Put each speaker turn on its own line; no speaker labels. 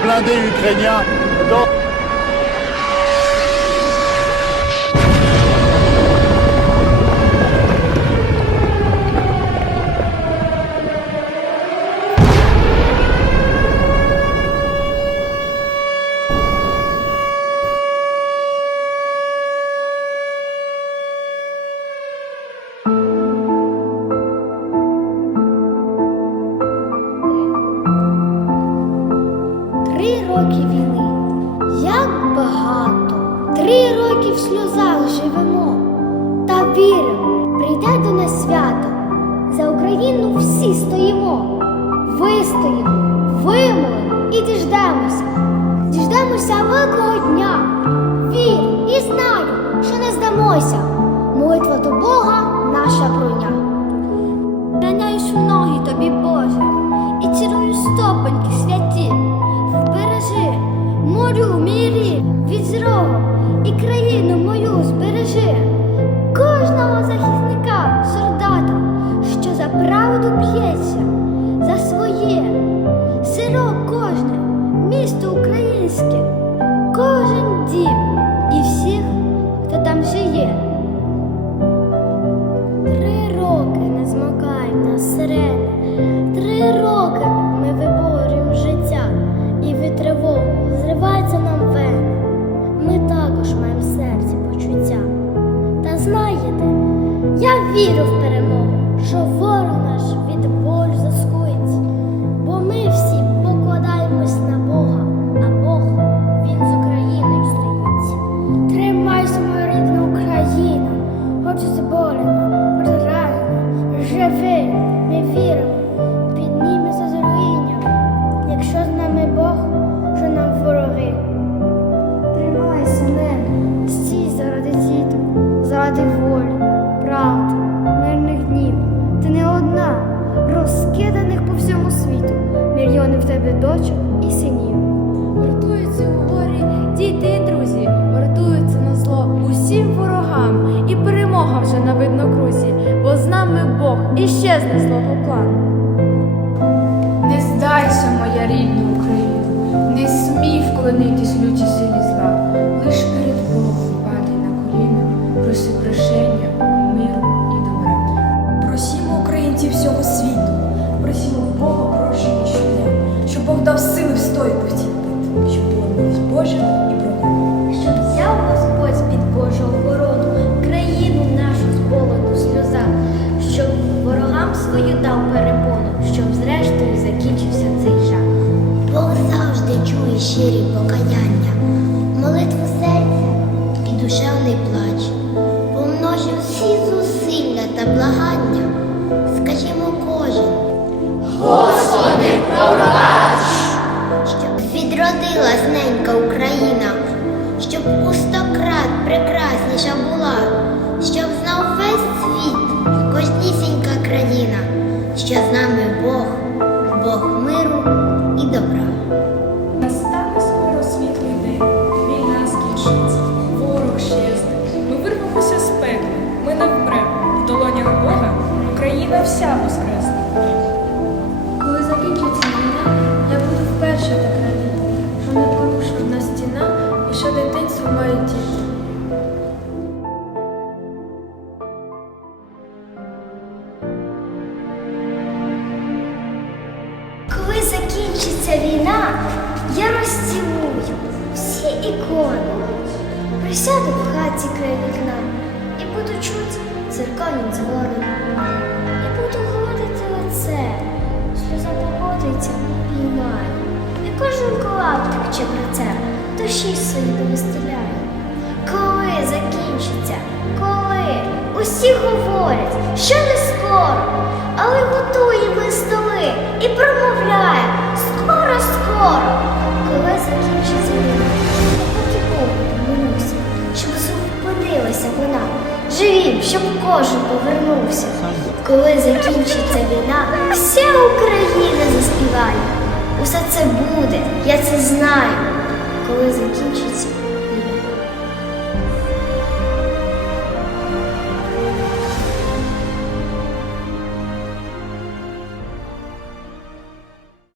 blindés ukrainiens dans
роки війни. Як багато. Три роки в сльозах живемо. Та віримо, прийде до нас свято. За Україну всі стоїмо. Вистоїмо, вимолимо і діждемося. Діждемося великого дня. Вірю і знаю, що не здамося. Молитва до Бога наша броня. Раняюсь в ноги тобі, Боже, і цілую стопоньки святі. Вбережи, морю мій рід від зрогу і країну мою збережи. Кожного захисника, солдата, що за правду б'ється, за своє, село кожне, місто українське, кожен дім і всіх, хто там живе. Три роки не змагають нас сирени, я вірю в перемогу, що ворог наш від болю заскується, бо ми всі покладаємось на Бога, а Бог він з Україною стоїть. Тримайся, моя рідна Україна, хоч зборена, розранена, живи, ми віримо, розкиданих по всьому світу, мільйони в тебе дочок і синів.
Гуртуються у горі діти і друзі, гуртуються на зло усім ворогам, і перемога вже на виднокрузі, бо з нами Бог і щезне злого плану.
Щирі покаяння, молитву серця і душевний плач. Помножив всі зусилля та благання, скажімо кожен. Господи, пробач! Щоб відродилась ненька Україна, щоб у стократ прекрасніша була, щоб знав весь світ, кожнісінька країна, що з нами
Україна вся воскресне.
Коли закінчиться війна, я буду вперше так радіти, що не порушена стіна і що дитинство має діти.
Коли закінчиться війна, я розцілую всі ікони. Присяду в хаті край вікна і буду чути церковні дзвони. І буду гладити лице, сльоза покотиться, піймає. І кожен клаптик чебрецем душі свої вистеляє. Коли закінчиться, коли усі говорять, що не скоро, але готуємо столи і промовляє скоро, скоро, живім, повернувся. Коли закінчиться війна, вся Україна заспіває. Усе це буде, я це знаю. Коли закінчиться